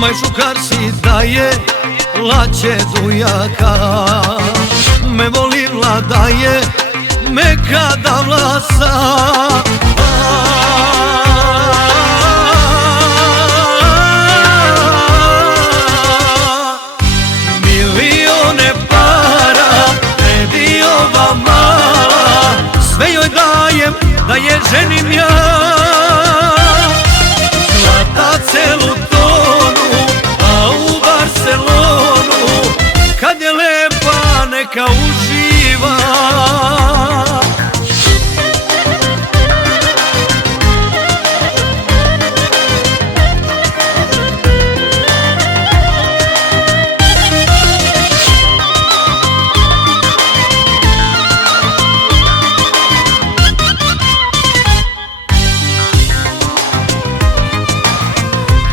Maj šukar si daje laće dujaka, me volila da je meka da vlasa. Milione para, vredi ova mala, sve joj dajem da je ženim ja. Zlata celu tonu, a u Barcelonu, kad je lepa neka uživa.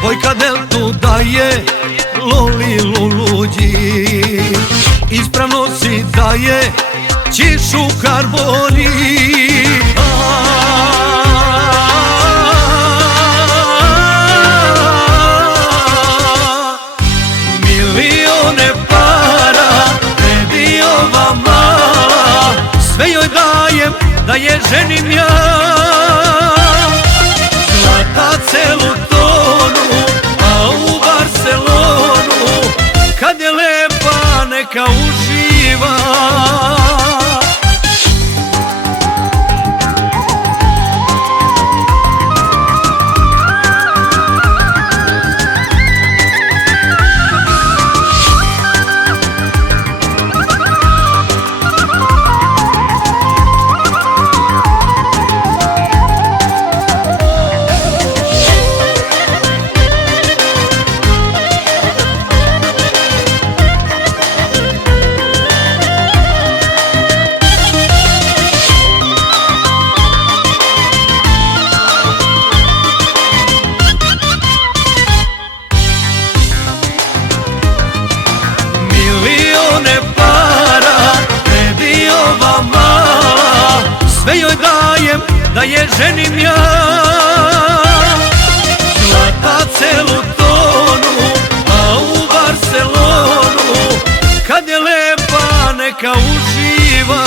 Vojka deltu daje loli luluđi, ispravno si daje čišu karboni. Milione para, vredi ova mala, sve joj dajem da je ženim ja. Zlata celu tonu, a u Barcelonu, kad je lepa neka uživa. Sve joj dajem da je ženim ja. Zlata celu tonu, a u Barcelonu, kad je lepa neka uživa.